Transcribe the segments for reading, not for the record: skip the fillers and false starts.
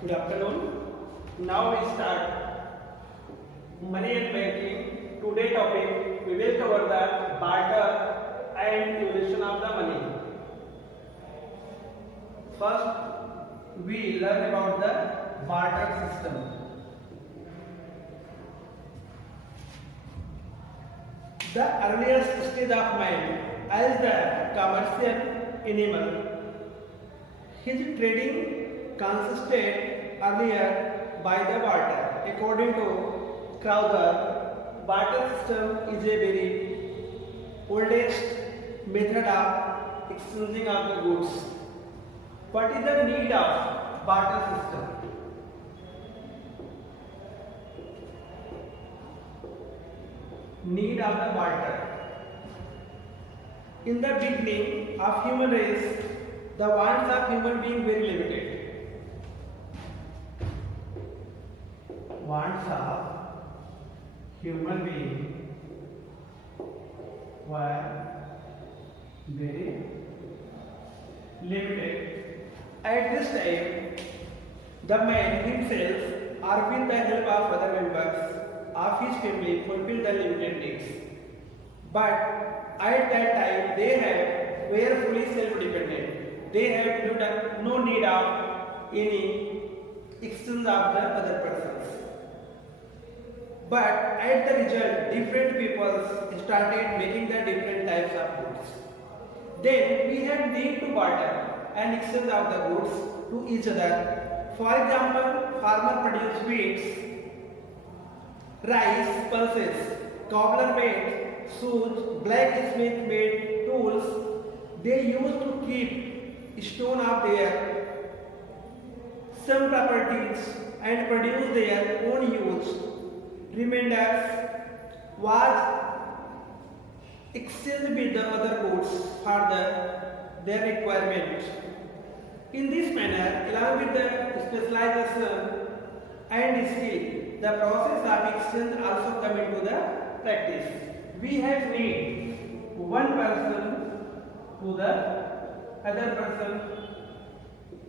Good afternoon. Now we start money and banking. Today topic we will cover the barter and evolution of the money. First we learn about the barter system. The earliest stage of man as the commercial animal. His trading consisted earlier by the barter. According to Crowther, barter system is a very oldest method of exchanging of the goods. What is the need of barter system? Need of the barter. In the beginning of human race, the wants of human being very limited. Wants of human being were very limited. At this time, the man himself or with the help of other members of his family fulfilled the limited needs. But at that time, they were fully self-dependent. They had no need of any exchange of the other persons. But at the result, different people started making the different types of goods. Then we had need to barter and exchange of the goods to each other. For example, farmer produced wheats, rice, pulses, cobbler made shoes, blacksmith made tools. They used to keep stone of their some properties and produce their own use. Remainders was exchanged with the other goods for their requirement. In this manner, along with the specialization and skill, the process of exchange also come into the practice. We have need one person to the other person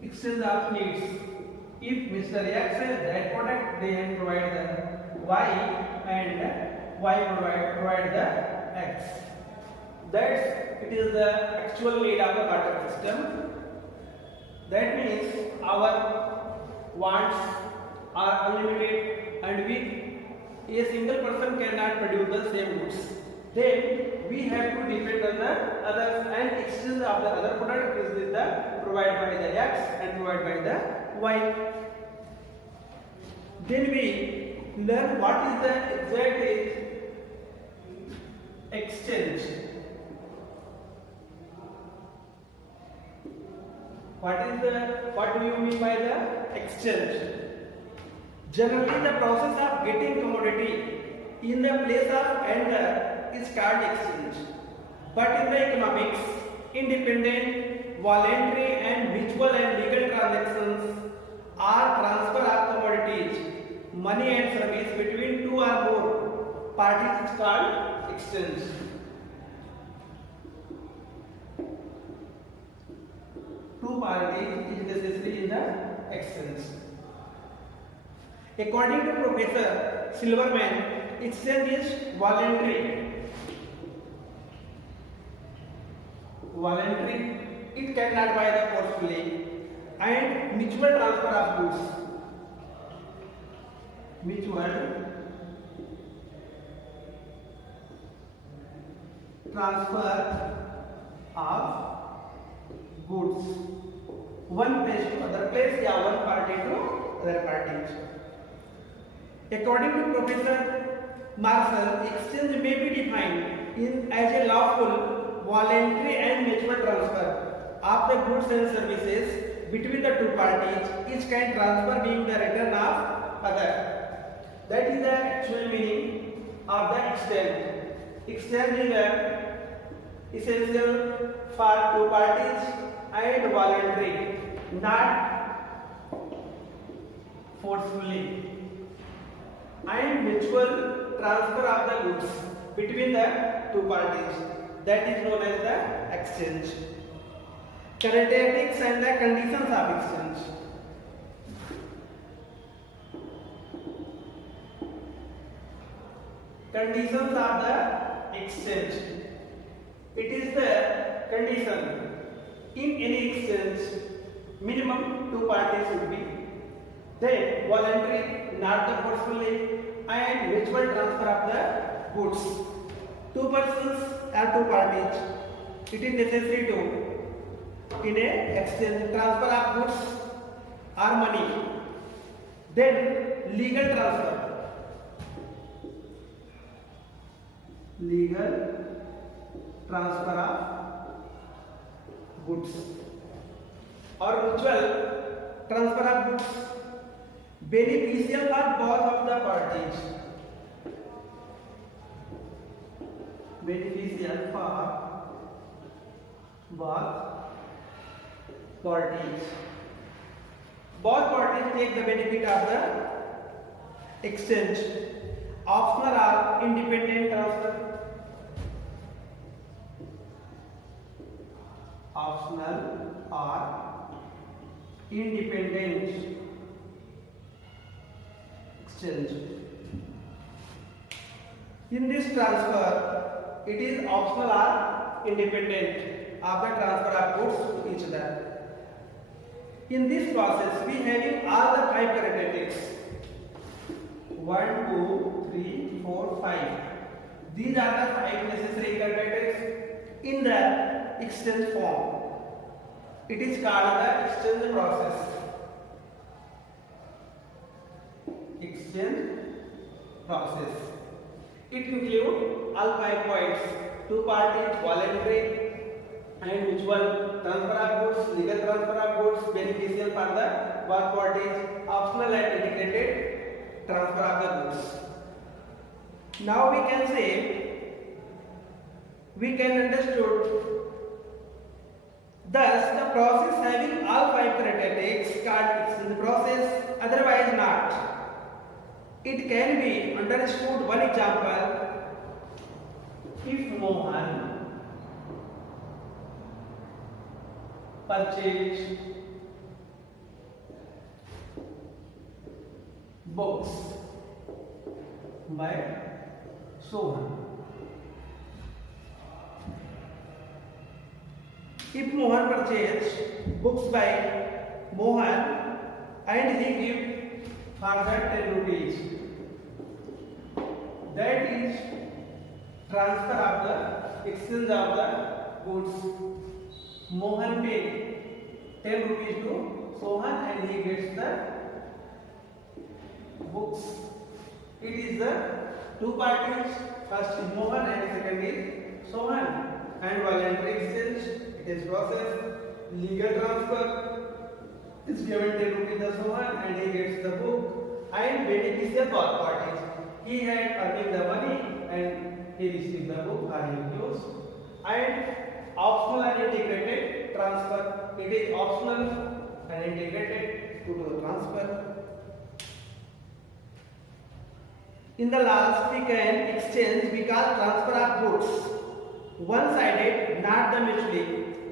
exchange of needs. If Mr. X says that product, they can provide the Y and Y provide the X. That's it is the actual need of the barter system. That means our wants are unlimited and a single person cannot produce the same goods. Then we have to depend on the others and exchange of the other product is the provided by the X and provided by the Y. Then we learn what is the exact exchange. What do you mean by the exchange? Generally, the process of getting commodity in the place of enter is called exchange. But in the economics, independent, voluntary and mutual and legal transactions are transfer of commodities, money and service between two or more parties is called exchange. Two parties is necessary in the exchange. According to Professor Silverman, exchange is voluntary. Voluntary, it cannot buy the forcefully, and mutual transfer of goods. Mutual transfer of goods. One place to other place, yeah, one party to other parties. According to Professor Marshall, exchange may be defined as a lawful, voluntary and mutual transfer of the goods and services between the two parties, each kind transfer being the return of other. That is the actual meaning of the exchange. Exchange is essential for two parties and voluntary, not forcefully, and mutual transfer of the goods between the two parties. That is known as the exchange. Characteristics and the conditions of exchange. conditions of the exchange. It is the condition in any exchange minimum two parties should be then voluntary, not the forcefully, and mutual transfer of the goods. Two persons or two parties, it is necessary to in a exchange transfer of goods or money, then legal transfer, legal transfer of goods or mutual transfer of goods beneficial for both of the parties, beneficial for both parties. Both parties take the benefit of the exchange. Optional or independent transfer, optional or independent exchange. In this transfer, it is optional or independent of the transfer of goods to each other. In this process, we having all the five characteristics. 1, 2, 3, 4, 5. These are the five necessary characteristics in the exchange form. It is called the exchange process. Exchange process. It includes all 5 points: two parties, voluntary and mutual transfer of goods, legal transfer of goods, beneficial for the both parties, optional and integrated transfer of the goods. Now we can say, we can understood, thus the process having all 5 characteristics called exchange process, otherwise not. It can be understood. One example: if Mohan purchased books by Sohan. If Mohan purchased books by Mohan and he give for that 10 rupees, that is transfer of the exchange of the goods. Mohan paid 10 rupees to Sohan and he gets the books. It is the two parties, first is Mohan and second is Sohan, and voluntary exchange, it is process. Legal transfer is given 10 rupees to Sohan and he gets the book, and beneficial both parties. He had earned the money and he received the book or he used. And optional and integrated transfer, it is optional and integrated to do the transfer. In the last, we can exchange, we call transfer of goods. One-sided, not the mutually.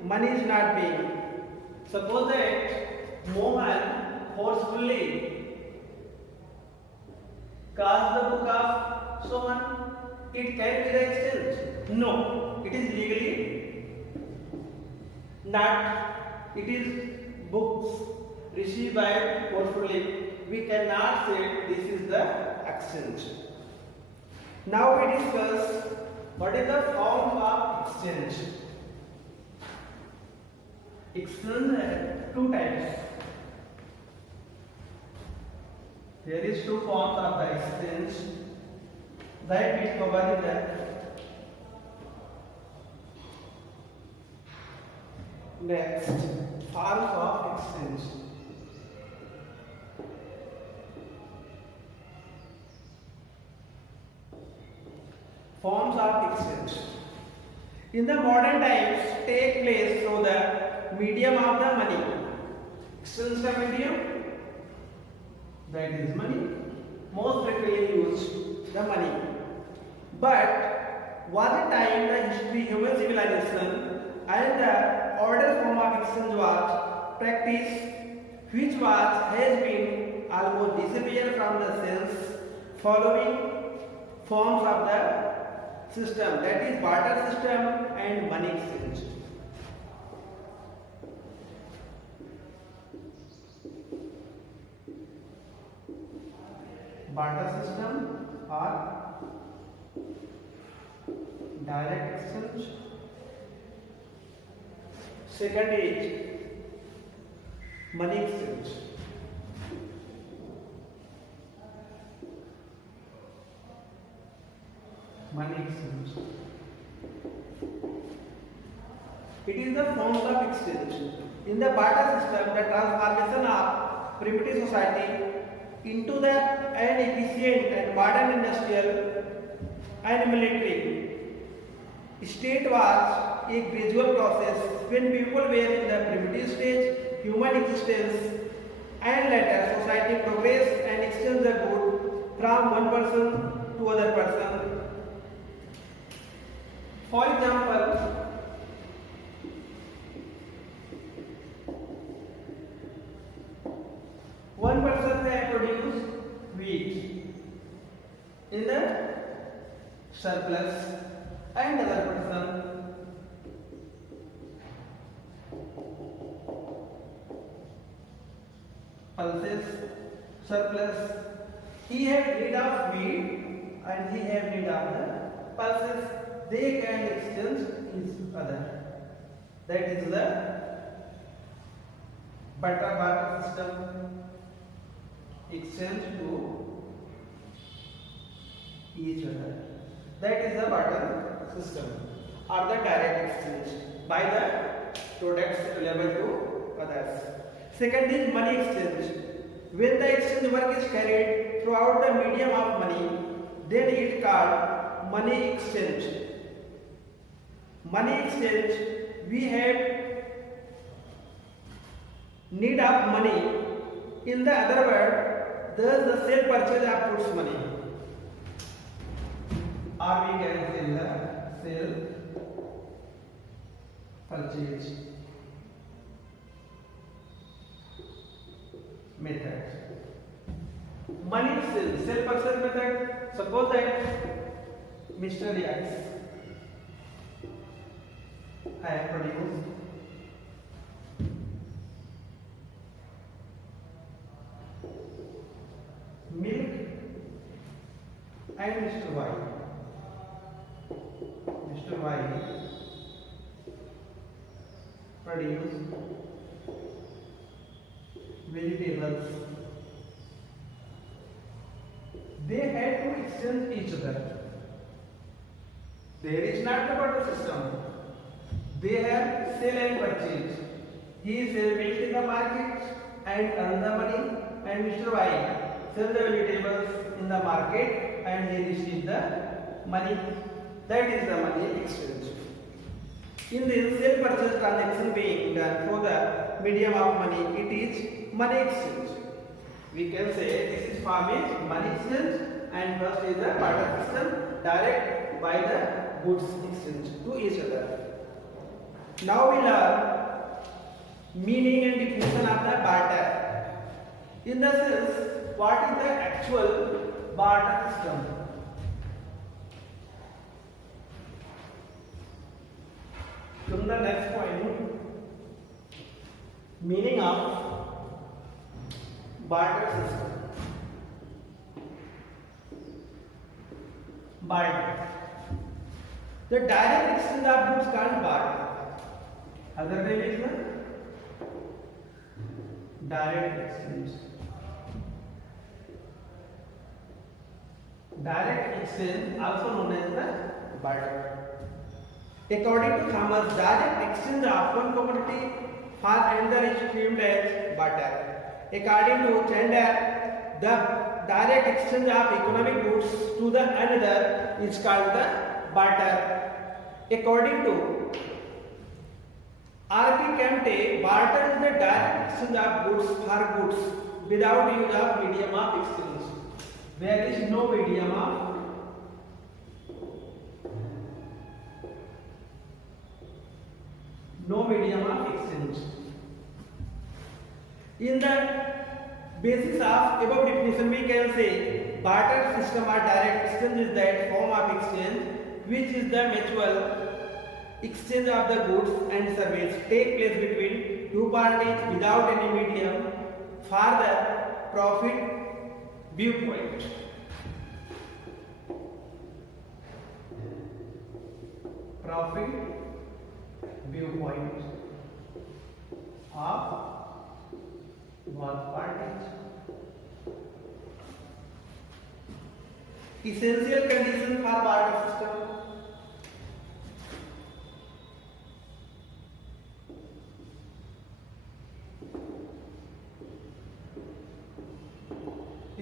Money is not being. Suppose that Mohan forcefully caused the book of Sohan, it can be the exchange. No, it is legally not. It is books received by forcefully. We cannot say this is the exchange. Now we discuss what is the form of exchange. Exchange has two types. There is two forms of the exchange that we cover in the next forms of exchange. Forms of exchange in the modern times take place through the medium of the money. Exchange the medium, that is money, most frequently used the money. But was a time the history, human civilization and the order form of exchange was practiced, which has been almost disappeared from the sense following forms of the system, that is barter system and money exchange. Barter system or direct exchange. Second is money exchange. Money exchange. It is the forms of exchange. In the barter system, the transformation of primitive society into an efficient and modern industrial and military state was a gradual process when people were in the primitive stage, human existence, and later society progressed and exchanged the good from one person to other person. For example, one person can produce wheat in the surplus and other person pulses surplus. He have need of wheat and he have need of the pulses. They can exchange each other. That is the barter system. Exchange to each other. That is the barter system or the direct exchange by the products available to others. Second is money exchange. When the exchange work is carried throughout the medium of money, then it is called money exchange. Money exchange, we have need of money. In the other word, thus the sale purchase of goods money. Or we can say the sale purchase method. Money sale purchase method. Suppose that Mr. X I have produced milk and Mr. Y. Mr. Y produced vegetables. They had to exchange each other. There is not the barter system. They have sell and purchase. He sell milk in the market and earn the money, and Mr. Y sell the vegetables in the market and he receive the money. That is the money exchange. In this sale purchase transaction being done through the medium of money, it is money exchange. We can say this is form is money exchange and first is the barter system, direct by the goods exchange to each other. Now we learn meaning and definition of the barter. In the sense, what is the actual barter system? From the next point, meaning of barter system. Barter. The direct exchange of goods called barter. Other name is the direct exchange. Direct exchange, also known as the barter. According to Thomas, direct exchange of one commodity for another is termed as barter. According to Chandler, the direct exchange of economic goods to the another is called the barter. According to R.P. Kemte, barter is the direct exchange of goods for goods without use of medium of exchange. There is no medium of exchange. In the basis of above definition, we can say barter system or direct exchange is that form of exchange which is the mutual exchange of the goods and service take place between two parties without any medium for the profit viewpoint. Profit viewpoint of both parties. Essential condition for barter system.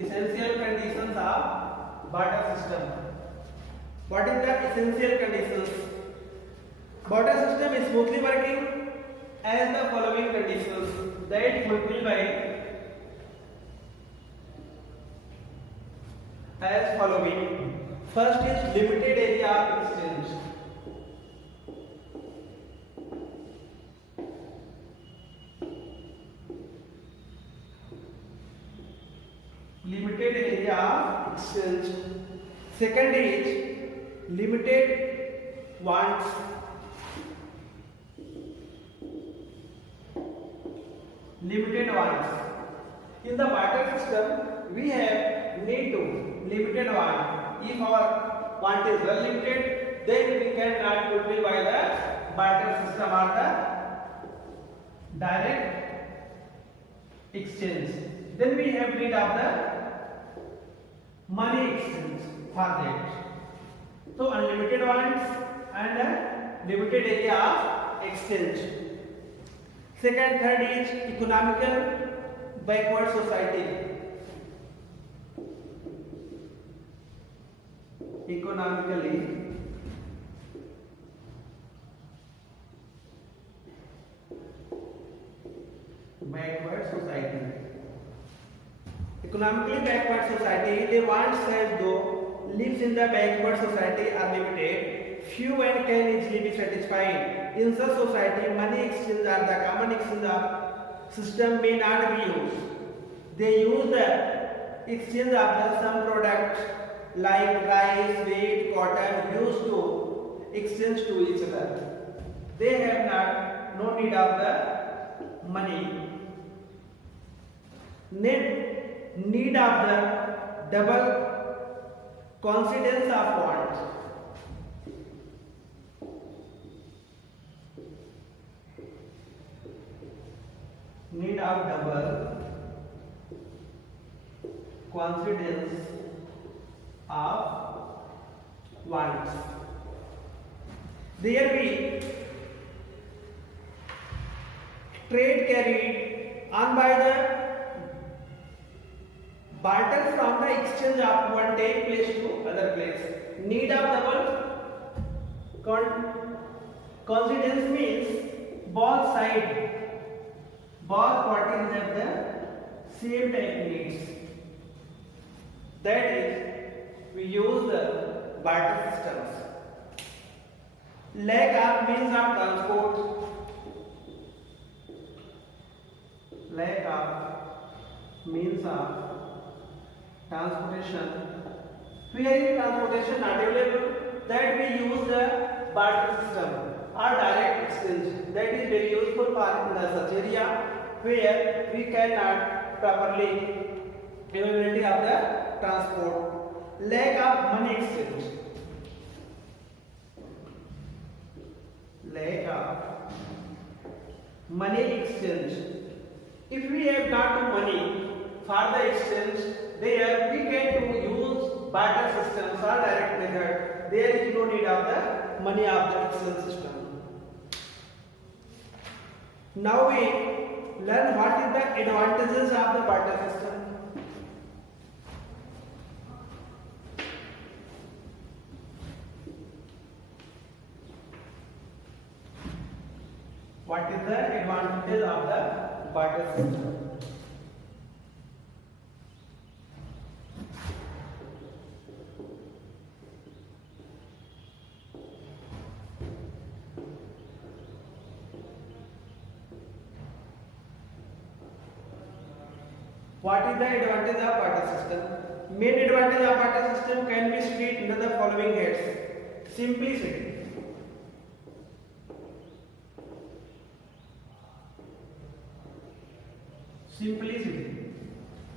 Essential conditions of barter system. What is the essential conditions? Barter system is smoothly working as the following conditions that fulfill by as following. First is limited area of exchange. Limited area of exchange. Second is limited wants. Limited wants. In the barter system, we have need to limited want. If our want is unlimited, then we cannot fulfill by the barter system or the direct exchange. Then we have need of the money exchange for that. So unlimited wants and a limited area of exchange. Second, third is economical backward society. Economically backward society. Economically backward society, the wants as though lives in the backward society are limited, few and can easily be satisfied. In such society, money exchange or the common exchange of system may not be used. They use the exchange of the some products like rice, wheat, cotton used to exchange to each other. They have no need of the money. Need of the double coincidence of wants. Need of double coincidence of wants. There be trade carried on by the barter from the exchange of one take place to other place. Need of double coincidence means both parties have the same type needs. That is, we use the barter systems. Lack of means of transport. Lack of means of transportation. Where is transportation not available, that we use the barter system or direct exchange. That is very useful for in the such area where we cannot properly availability of the transport. Lack of money exchange. Lack of money exchange. If we have not money for the exchange, there we can use barter systems or direct method. There is no need of the money of the exchange system. Now we learn what is the advantages of the barter system. What is the advantage of the barter system? What is the advantage of barter system? main advantage of barter system can be split into the following heads. Simplicity. Simplicity.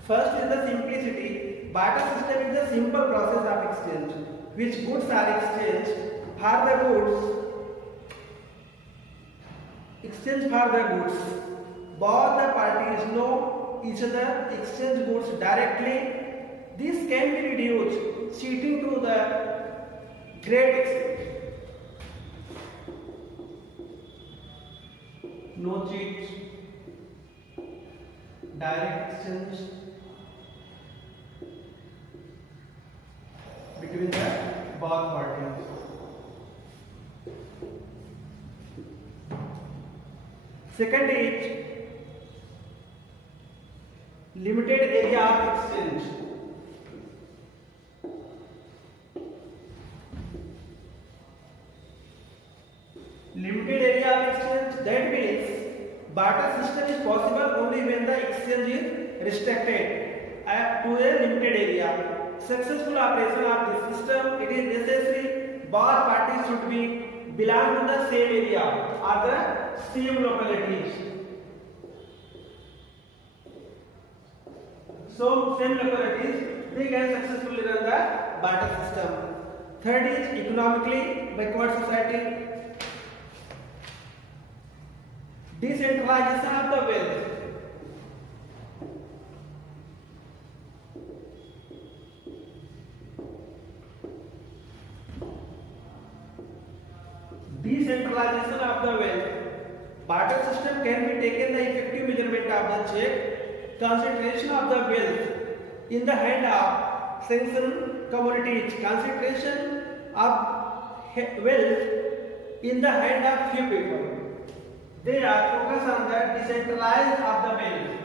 First is the simplicity. Barter system is the simple process of exchange, which goods are exchanged for the goods. Both the parties know each other, exchange goods directly. This can be reduced cheating to the great extent. No cheat, direct exchange between the both parties. Second is limited area of exchange. Limited area of exchange, that means barter system is possible only when the exchange is restricted to a limited area. Successful operation of this system, it is necessary both parties should be belong to the same area or the same localities. So same localities, they can successfully run the barter system. Third is economically backward society. Decentralization of the wealth. Decentralization of the wealth. Barter system can be taken the effective measurement of the check, concentration of the wealth in the hand of sanctioned communities, concentration of wealth in the hand of few people. They are focused on the decentralized of the wealth.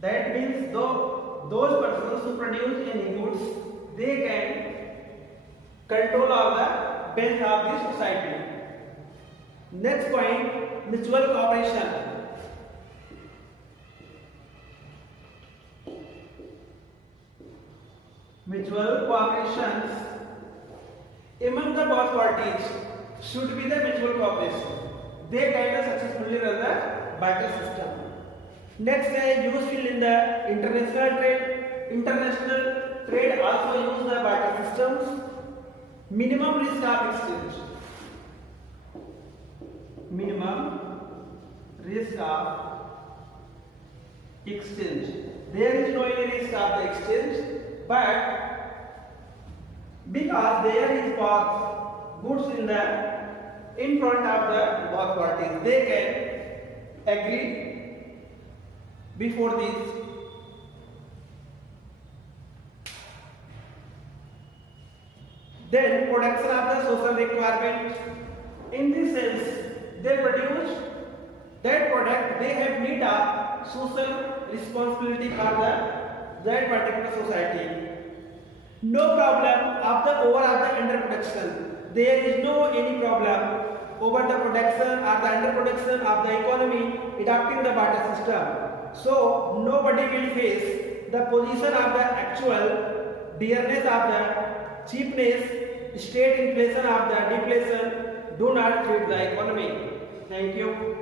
That means those persons who produce any goods, they can control of the wealth of the society. Next point, mutual cooperation. Mutual cooperation among the both parties should be the mutual cooperation. They can successfully run the barter system. Next is useful in the international trade. International trade also use the barter systems. Minimum risk of exchange. Minimum risk of exchange. There is no any risk of the exchange, but because there is both goods in front of the both parties, they can agree before this. Then production of the social requirement. In this sense, they produce that product, they have need of social responsibility for that particular society. No problem of the underproduction. There is no any problem over the production or the underproduction of the economy adopting the barter system. So nobody will face the position of the actual dearness of the cheapness, state inflation of the deflation do not feed the economy. Thank you.